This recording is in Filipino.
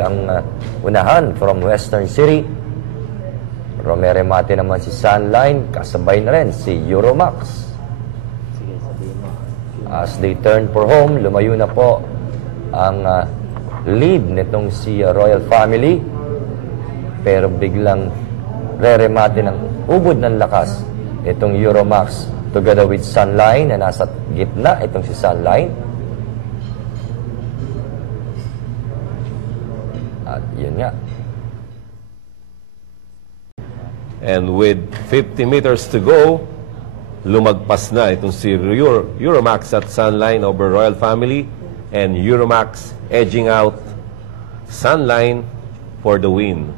Ang unahan from Western City. Romeremate naman si Sunline, kasabay na rin si Euromax. As they turn for home, lumayo na po ang lead nitong si Royal Family. Pero biglang reremate ng ubod ng lakas itong Euromax together with Sunline na nasa gitna itong si Sunline. At yun nga. And with 50 meters to go, lumagpas na itong si Euromax at Sunline over Royal Family, and Euromax edging out Sunline for the win.